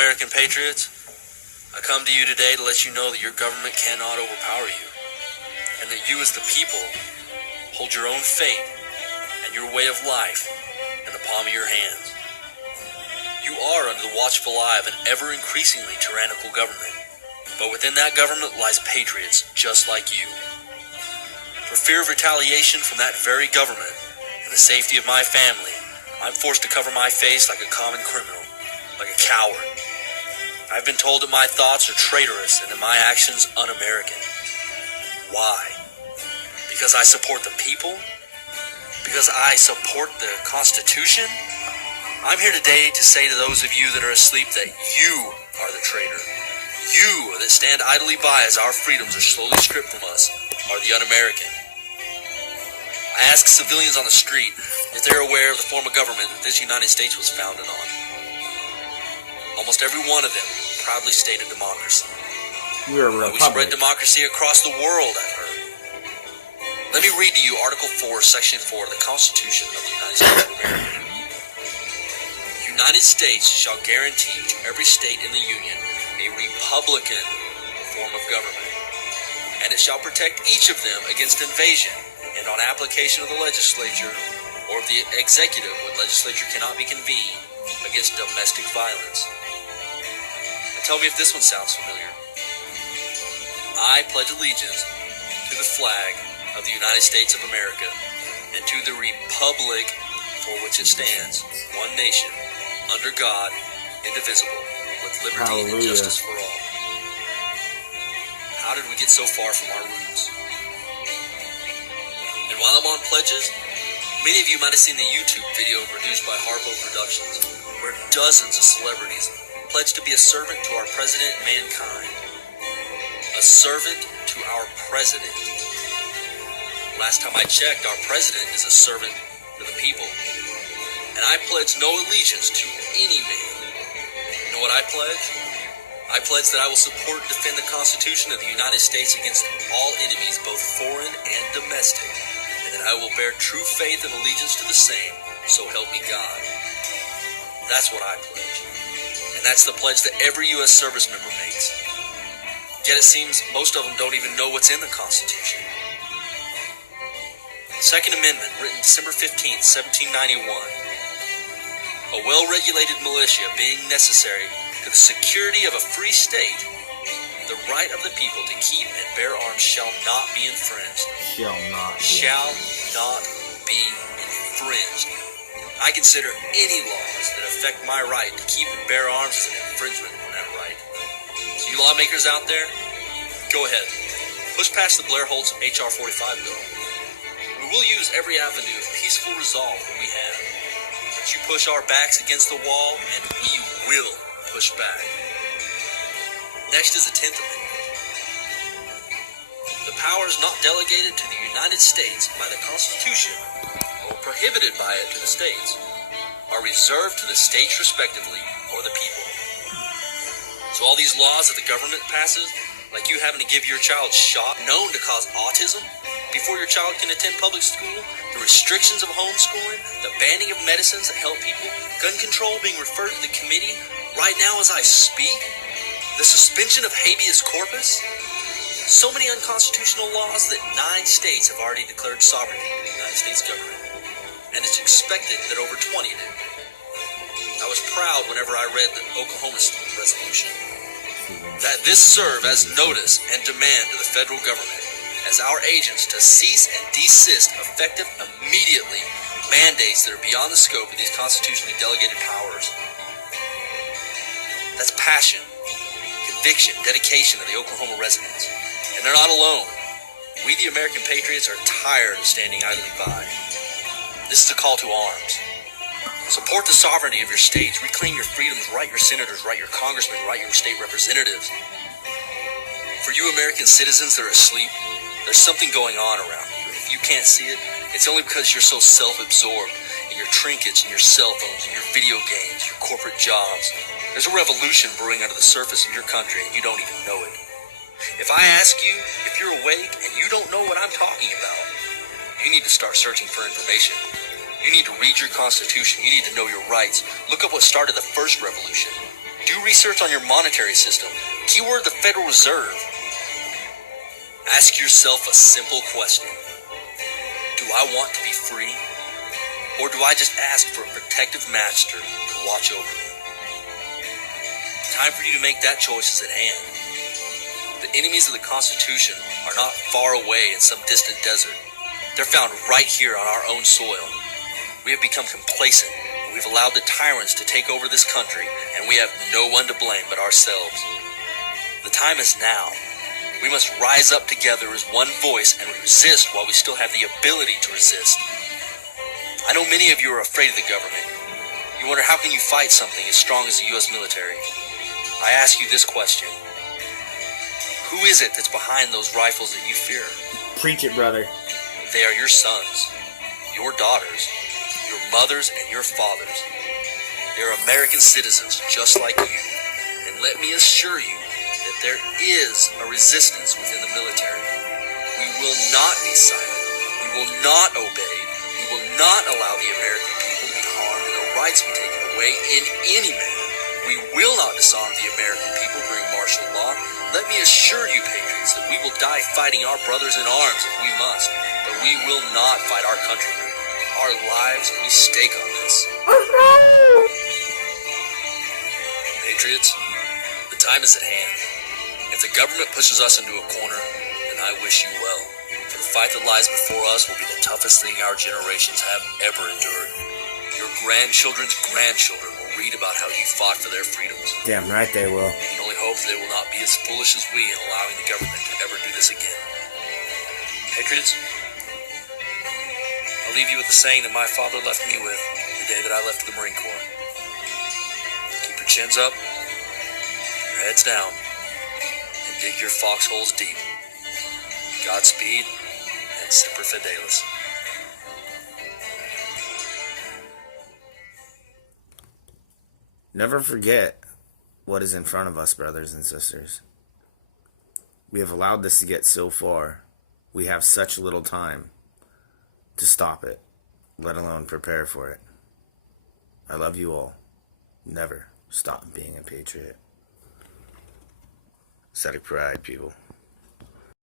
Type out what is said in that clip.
American patriots, I come to you today to let you know that your government cannot overpower you, and that you as the people hold your own fate and your way of life in the palm of your hands. You are under the watchful eye of an ever-increasingly tyrannical government, but within that government lies patriots just like you. For fear of retaliation from that very government and the safety of my family, I'm forced to cover my face like a common criminal, like a coward. I've been told that my thoughts are traitorous and that my actions un-American. Why? Because I support the people? Because I support the Constitution? I'm here today to say to those of you that are asleep that you are the traitor. You that stand idly by as our freedoms are slowly stripped from us are the un-American. I ask civilians on the street if they're aware of the form of government that this United States was founded on. Almost every one of them proudly stated democracy. We're a republic. We spread democracy across the world, I've heard. Let me read to you Article 4, Section 4 of the Constitution of the United States of America. The United States shall guarantee to every state in the Union a republican form of government, and it shall protect each of them against invasion and on application of the legislature or of the executive when legislature cannot be convened against domestic violence. And tell me if this one sounds familiar. I pledge allegiance to the flag of the United States of America and to the republic for which it stands, one nation, under God, indivisible, with liberty and justice for all. How did we get so far from our roots? And while I'm on pledges, many of you might have seen the YouTube video produced by Harpo Productions, where dozens of celebrities pledged to be a servant to our president and mankind. A servant to our president. Last time I checked, our president is a servant to the people. And I pledge no allegiance to any man. You know what I pledge? I pledge that I will support and defend the Constitution of the United States against all enemies, both foreign and domestic, and that I will bear true faith and allegiance to the same, so help me God. That's what I pledge. And that's the pledge that every U.S. service member makes. Yet it seems most of them don't even know what's in the Constitution. Second Amendment, written December 15, 1791. A well-regulated militia being necessary to the security of a free state, the right of the people to keep and bear arms shall not be infringed. Shall not be infringed. I consider any laws that affect my right to keep and bear arms as an infringement on that right. So you lawmakers out there, go ahead. Push past the Blair Holtz H.R. 45 bill. We will use every avenue of peaceful resolve that we have. But you push our backs against the wall, and we will push back. Next is the 10th Amendment. The powers not delegated to the United States by the Constitution, or prohibited by it to the states, are reserved to the states respectively, or the people. So all these laws that the government passes, like you having to give your child shot known to cause autism before your child can attend public school, the restrictions of homeschooling, the banning of medicines that help people, gun control being referred to the committee right now as I speak, the suspension of habeas corpus, so many unconstitutional laws that 9 states have already declared sovereignty to the United States government, and it's expected that over 20 do. I was proud whenever I read the Oklahoma resolution, that this serve as notice and demand to the federal government as our agents to cease and desist effective immediately mandates that are beyond the scope of these constitutionally delegated powers. That's passion, conviction, dedication of the Oklahoma residents. And they're not alone. We, the American patriots, are tired of standing idly by. This is a call to arms. Support the sovereignty of your states. Reclaim your freedoms. Write your senators. Write your congressmen. Write your state representatives. For you American citizens that are asleep, there's something going on around you. If you can't see it, it's only because you're so self-absorbed in your trinkets and your cell phones and your video games, your corporate jobs. There's a revolution brewing under the surface of your country and you don't even know it. If I ask you if you're awake and you don't know what I'm talking about, you need to start searching for information. You need to read your Constitution. You need to know your rights. Look up what started the first revolution. Do research on your monetary system. Keyword the Federal Reserve. Ask yourself a simple question. Do I want to be free? Or do I just ask for a protective master to watch over me? Time for you to make that choice is at hand. The enemies of the Constitution are not far away in some distant desert. They're found right here on our own soil. We have become complacent. We've allowed the tyrants to take over this country, and we have no one to blame but ourselves. The time is now. We must rise up together as one voice and resist while we still have the ability to resist. I know many of you are afraid of the government. You wonder how can you fight something as strong as the U.S. military? I ask you this question. Who is it that's behind those rifles that you fear? Preach it, brother. They are your sons, your daughters, your mothers, and your fathers. They are American citizens just like you. And let me assure you that there is a resistance within the military. We will not be silent. We will not obey. We will not allow the American people to be harmed and their rights be taken away in any manner. We will not disarm the American people during martial law. Let me assure you, patriots, that we will die fighting our brothers in arms if we must, but we will not fight our countrymen. Our lives we stake on this. Patriots, the time is at hand. If the government pushes us into a corner, then I wish you well, for the fight that lies before us will be the toughest thing our generations have ever endured. Your grandchildren's grandchildren will read about how you fought for their freedoms. Damn right they will. We can only hope they will not be as foolish as we in allowing the government to ever do this again. Patriots, I'll leave you with the saying that my father left me with the day that I left the Marine Corps. Keep your chins up, your heads down, and dig your foxholes deep. Godspeed, and Semper Fidelis. Never forget what is in front of us, brothers and sisters. We have allowed this to get so far. We have such little time to stop it, let alone prepare for it. I love you all. Never stop being a patriot. Set of pride, people.